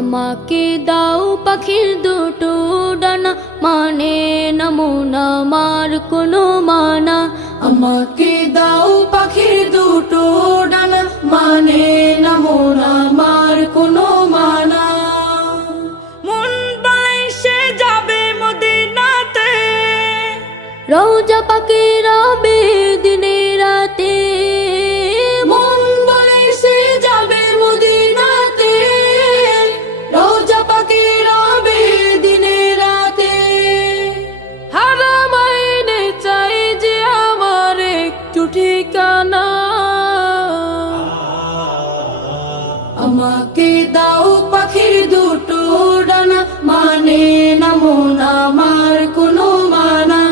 আমাকে দাও পাখির দুটো ডানা, মানে না মন আমার কোনো মানা। আমাকে দাও পাখির দুটো ডানা, মানে না মন আমার কোনো মানা। মন বলে সে যাবে মদিনাতে, রওজা পাকে রবে দিনে রাতে। মন বলে সে যাবে মদিনাতে, রওজা পাকে রবে দিনে রাতে। হারামাইনে চাই যে আমার একটু ঠিকানা। আমাকে দাও পাখির দুটো ডানা, মানে না মন আমার কোনো মানা।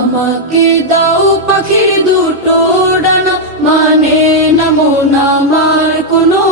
আমাকে দাও পাখির দুটো ডানা, মানে না মন আমার কোনো